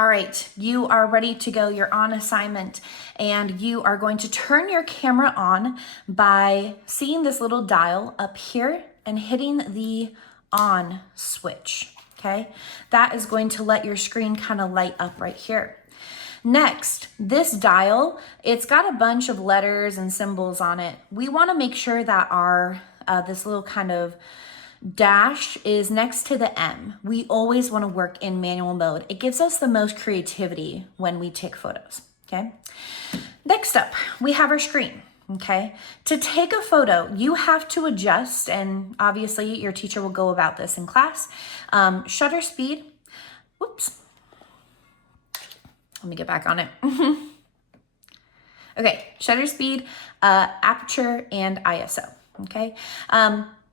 All right, you are ready to go. You're on assignment, and you are going to turn your camera on by seeing this little dial up here and hitting the on switch, okay? That is going to let your screen kind of light up right here. Next, this dial, it's got a bunch of letters and symbols on it. We want to make sure that our, this little kind of dash is next to the M. We always want to work in manual mode. It gives us the most creativity when we take photos, okay? Next up, we have our screen, okay? To take a photo, you have to adjust, and obviously your teacher will go about this in class. Shutter speed, whoops. Let me get back on it. Okay, shutter speed, aperture, and ISO, okay?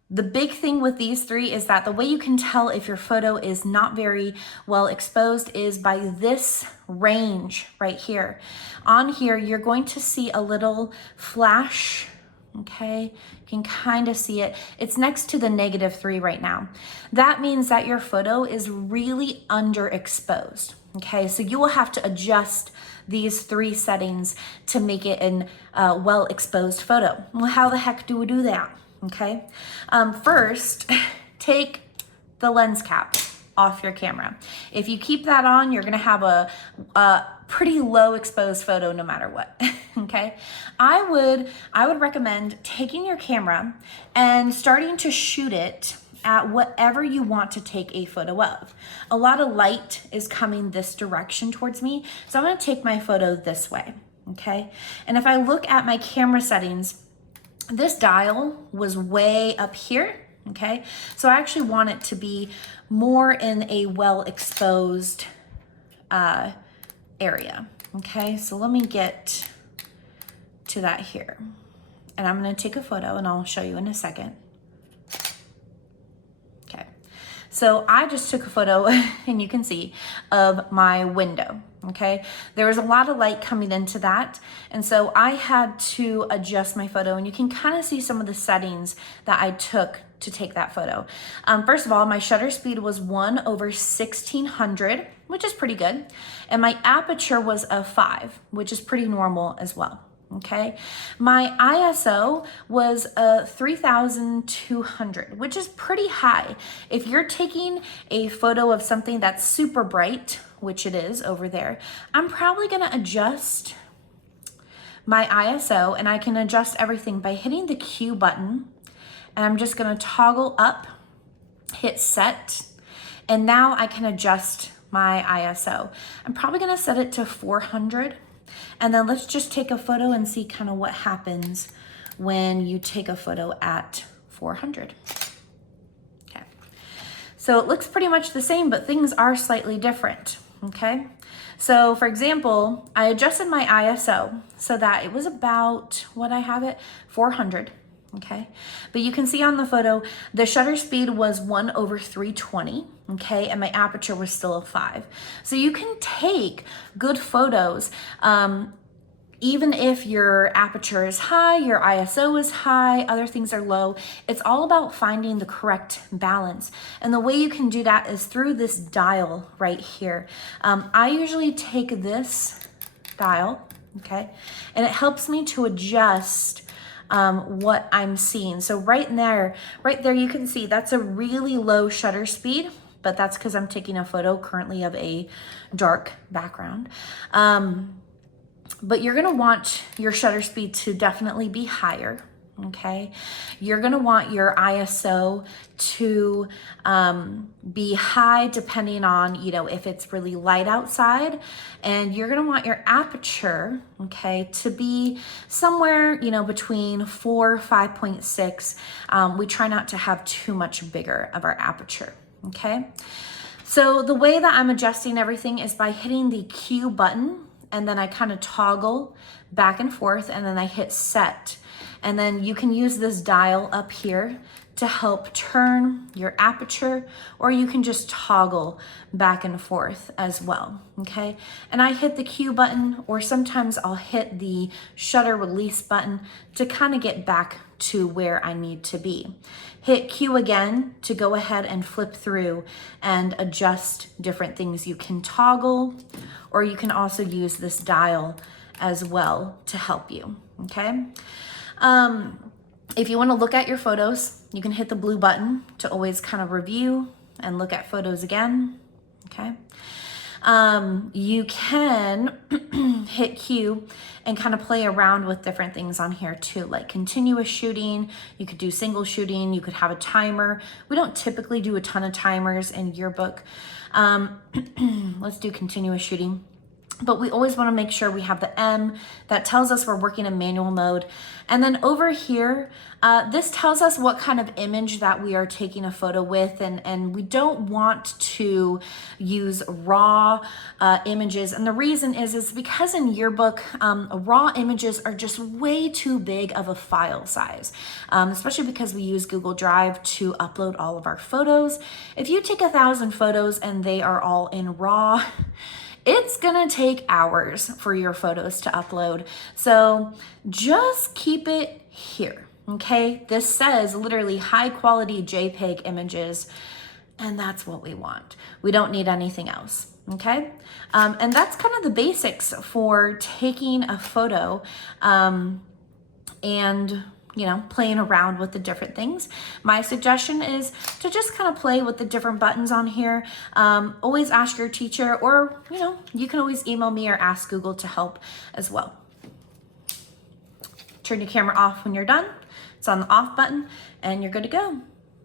The big thing with these three is that the way you can tell if your photo is not very well exposed is by this range right here. On here, you're going to see a little flash, okay? You can kind of see it. It's next to the -3 right now. That means that your photo is really underexposed, okay? So you will have to adjust these three settings to make it an well-exposed photo. Well, how the heck do we do that? Okay, first, take the lens cap off your camera. If you keep that on, you're gonna have a pretty low exposed photo no matter what, okay? I would recommend taking your camera and starting to shoot it at whatever you want to take a photo of. A lot of light is coming this direction towards me, so I'm gonna take my photo this way, okay? And if I look at my camera settings, this dial was way up here, okay? So I actually want it to be more in a well-exposed area, okay? So let me get to that here. And I'm gonna take a photo and I'll show you in a second. Okay, so I just took a photo and you can see of my window. Okay, there was a lot of light coming into that, and so I had to adjust my photo, and you can kind of see some of the settings that I took to take that photo. First of all, my shutter speed was 1/1600, which is pretty good, and my aperture was a 5, which is pretty normal as well. Okay, my ISO was a 3200, which is pretty high. If you're taking a photo of something that's super bright, which it is over there, I'm probably gonna adjust my ISO, and I can adjust everything by hitting the Q button, and I'm just gonna toggle up, hit set, and now I can adjust my ISO. I'm probably gonna set it to 400. And then let's just take a photo and see kind of what happens when you take a photo at 400. Okay, so it looks pretty much the same, but things are slightly different, okay? So for example, I adjusted my ISO so that it was about, what I have it, 400, okay? But you can see on the photo, the shutter speed was 1/320, okay? And my aperture was still a 5. So you can take good photos, even if your aperture is high, your ISO is high, other things are low. It's all about finding the correct balance. And the way you can do that is through this dial right here. I usually take this dial, okay? And it helps me to adjust what I'm seeing. So right there you can see that's a really low shutter speed, but that's because I'm taking a photo currently of a dark background. But you're gonna want your shutter speed to definitely be higher, okay? You're gonna want your ISO to be high depending on, you know, if it's really light outside, and you're gonna want your aperture, okay, to be somewhere, you know, between 4, 5.6. We try not to have too much bigger of our aperture, okay? So the way that I'm adjusting everything is by hitting the Q button, and then I kind of toggle back and forth, and then I hit set. And then you can use this dial up here to help turn your aperture, or you can just toggle back and forth as well, okay? And I hit the Q button, or sometimes I'll hit the shutter release button to kind of get back to where I need to be. Hit Q again to go ahead and flip through and adjust different things. You can toggle, or you can also use this dial as well to help you, okay? If you want to look at your photos, you can hit the blue button to always kind of review and look at photos again, okay? You can hit Q and kind of play around with different things on here too, like continuous shooting. You could do single shooting. You could have a timer. We don't typically do a ton of timers in yearbook. Let's do continuous shooting. But we always want to make sure we have the M that tells us we're working in manual mode. And then over here, this tells us what kind of image that we are taking a photo with. And we don't want to use raw images. And the reason is because in yearbook, raw images are just way too big of a file size, especially because we use Google Drive to upload all of our photos. If you take 1,000 photos and they are all in raw, it's gonna take hours for your photos to upload. So just keep it here, okay? This says literally high quality JPEG images, and that's what we want. We don't need anything else, okay? And that's kind of the basics for taking a photo and playing around with the different things. My suggestion is to just kind of play with the different buttons on here. Always ask your teacher, or you can always email me or ask Google to help as well. Turn your camera off when you're done. It's on the off button and you're good to go.